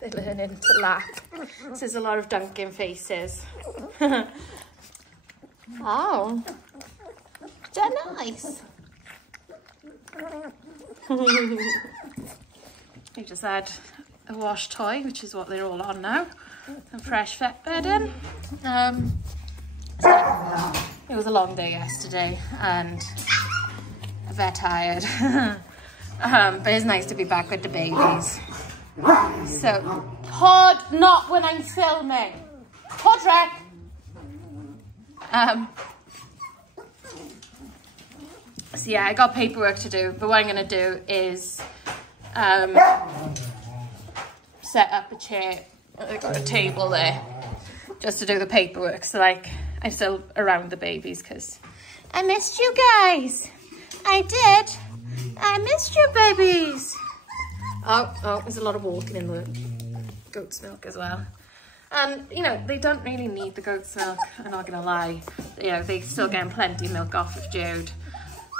They're learning to lap. This is a lot of dunking faces. Oh, is that nice? We just had a wash toy, which is what they're all on now. Some fresh vet bedding. So it was a long day yesterday and a bit tired. But it's nice to be back with the babies. So, Pod, not when I'm filming. Podrick. So yeah, I got paperwork to do, but what I'm gonna do is set up a chair. I've got a table there just to do the paperwork. So like, I'm still around the babies because I missed you guys. I did. I missed you babies. Oh, there's a lot of walking in the goat's milk as well. And, you know, they don't really need the goat's milk, I'm not going to lie. You know, they still get plenty of milk off of Jude.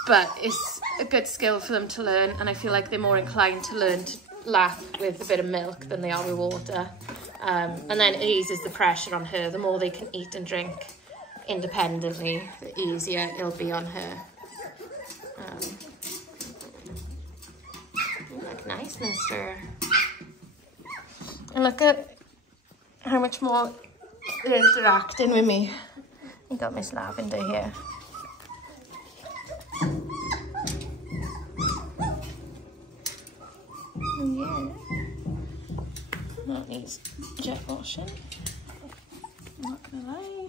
But it's a good skill for them to learn, and I feel like they're more inclined to learn to lap with a bit of milk than they are with water. And then it eases the pressure on her. The more they can eat and drink independently, the easier it'll be on her. You look nice, mister. And look at how much more they're interacting with me. You got Miss Lavender here. Yeah. That needs jet washing. I'm not gonna lie.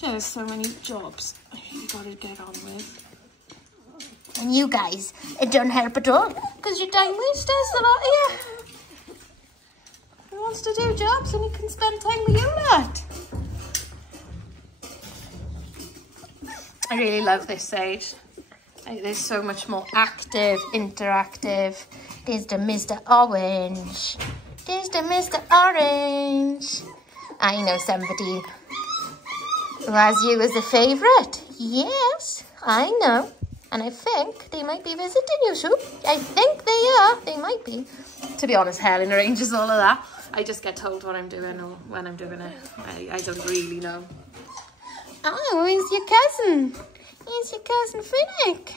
There's so many jobs you gotta get on with. And you guys, it don't help at all, because you're time wasters, a lot of you. Who wants to do jobs and you can spend time with you lot? I really love this stage. There's so much more active, interactive. There's the Mr. Orange. There's the Mr. Orange. I know somebody who has you as a favourite. Yes, I know. And I think they might be visiting you soon. I think they are. They might be. To be honest, Helen arranges all of that. I just get told what I'm doing or when I'm doing it. I don't really know. Oh, he's your cousin. He's your cousin Finnick.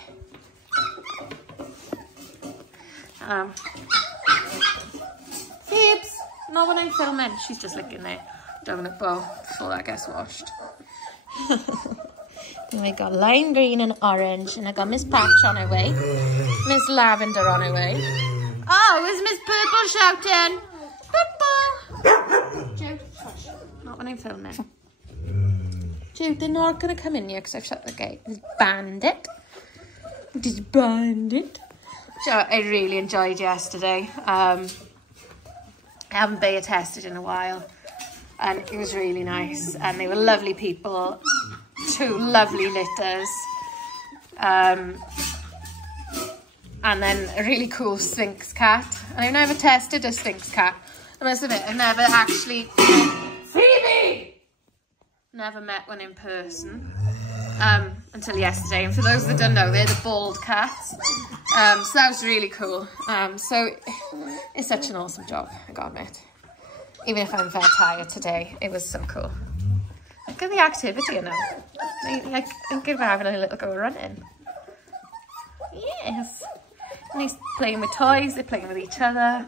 Phoebes, not when I'm filming. She's just licking there. Doing it before that gets washed. And we got lime green and orange, and I got Miss Patch on her way, Miss Lavender on her way. Oh, is Miss Purple shouting? Purple! Jude, shush. Not when I'm filming. Jude, they're not going to come in here because I've shut the gate. It's bandit. It's bandit. So I really enjoyed yesterday. I haven't beta tested in a while, and it was really nice. And they were lovely people. 2 lovely litters, and then a really cool Sphinx cat. And I've never tested a Sphinx cat. I must admit, I've never actually Phoebe! Never met one in person until yesterday. And for those that don't know, they're the bald cats. So that was really cool. So it's such an awesome job, I gotta admit. Even if I'm very tired today, it was so cool. Look at the activity, you know. I think we're having a little go running. Yes. And he's playing with toys, they're playing with each other.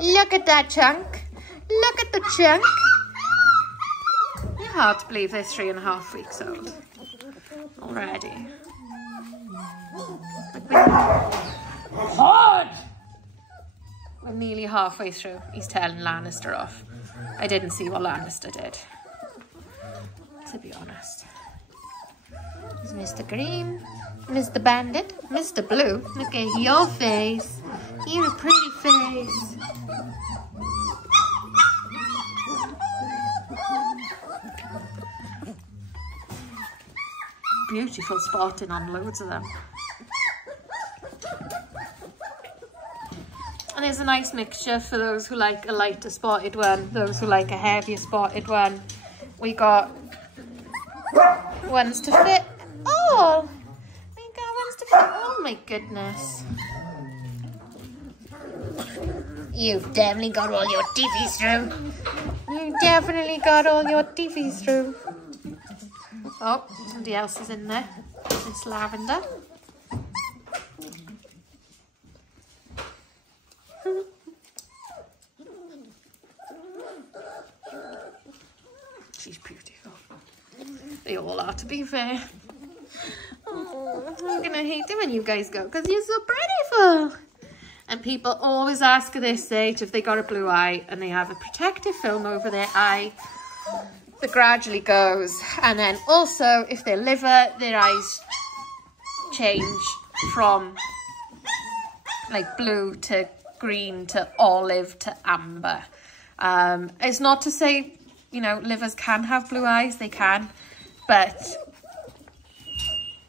Look at that chunk. Look at the chunk. It's hard to believe they're 3.5 weeks old already. Hard! We're nearly halfway through. He's telling Lannister off. I didn't see what Lannister did, to be honest. There's Mr. Green, Mr. Bandit, Mr. Blue. Look at your face. You're a pretty face. Beautiful spotting on loads of them. And there's a nice mixture for those who like a lighter spotted one, those who like a heavier spotted one. We got ones to fit all. We got ones to fit. Oh my goodness. You've definitely got all your TVs through. You definitely got all your TVs through. Oh, somebody else is in there. Miss Lavender. She's beautiful. They all are, to be fair. Oh, I'm gonna hate it when you guys go because you're so beautiful. And people always ask at this age if they got a blue eye and they have a protective film over their eye that gradually goes. And then also if their liver, their eyes change from like blue to green to olive to amber. It's not to say, you know, livers can have blue eyes, they can, but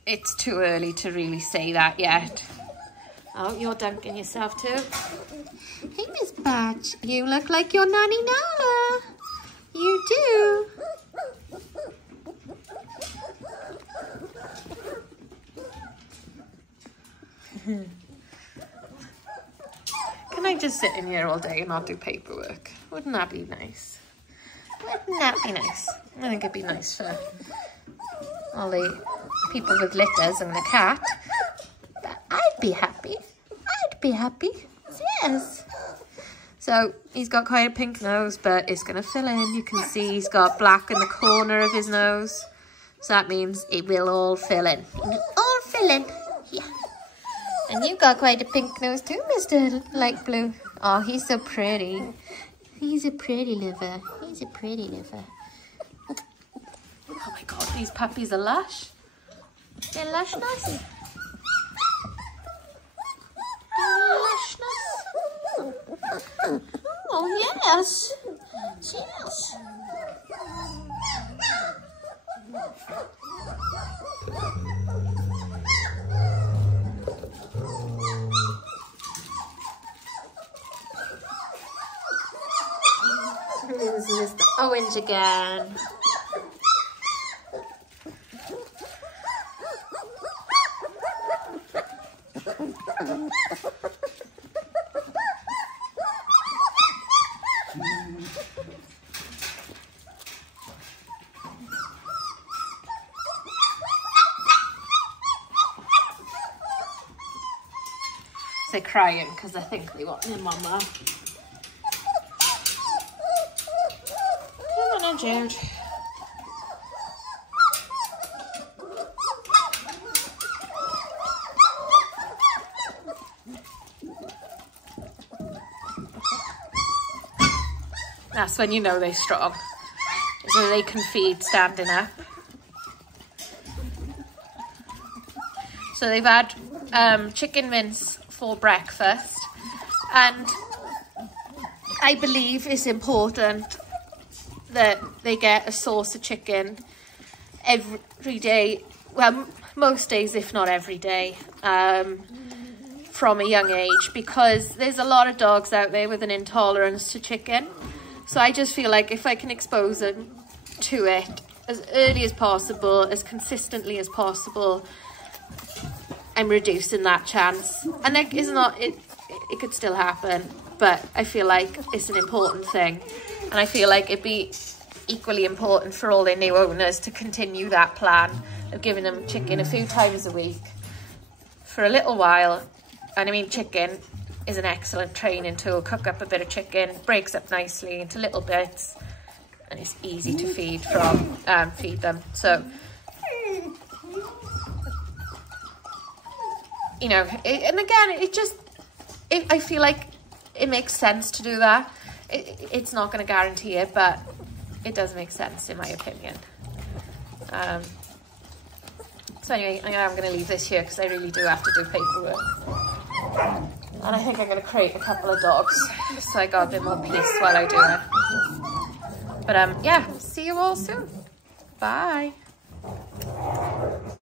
it's too early to really say that yet. Oh, you're dunking yourself too. Hey, Miss Batch, you look like your Nanny Nala. You do. Can I just sit in here all day and not do paperwork? Wouldn't that be nice? Wouldn't that be nice? I think it'd be nice for all the people with litters and the cat. But I'd be happy. I'd be happy. Yes. So he's got quite a pink nose, but it's going to fill in. You can see he's got black in the corner of his nose. So that means it will all fill in. It'll all fill in. Yeah. And you've got quite a pink nose too, Mr. Light Blue. Oh, he's so pretty. He's a pretty liver. He's a pretty liver. Oh my God, these puppies are lush. They're lushness. Lushness. Oh yes. Yes. This is Mr. Orange again. They're crying because I think they want their mama. Come on, Jude. That's when you know they're strong. So they can feed standing up. So they've had chicken mince for breakfast, and I believe it's important that they get a sauce of chicken every day, well, most days if not every day, from a young age, because there's a lot of dogs out there with an intolerance to chicken. So I just feel like if I can expose them to it as early as possible, as consistently as possible, I'm reducing that chance. And it is not, it could still happen, but I feel like it's an important thing. And I feel like it'd be equally important for all their new owners to continue that plan of giving them chicken a few times a week for a little while. And I mean, chicken is an excellent training tool. Cook up a bit of chicken, breaks up nicely into little bits, and it's easy to feed them. So, you know, and again, I feel like it makes sense to do that. It's not going to guarantee it, but it does make sense in my opinion. So anyway, I'm going to leave this here because I really do have to do paperwork. And I think I'm going to create a couple of dogs so I got a bit more peace while I do it. But yeah, see you all soon. Bye.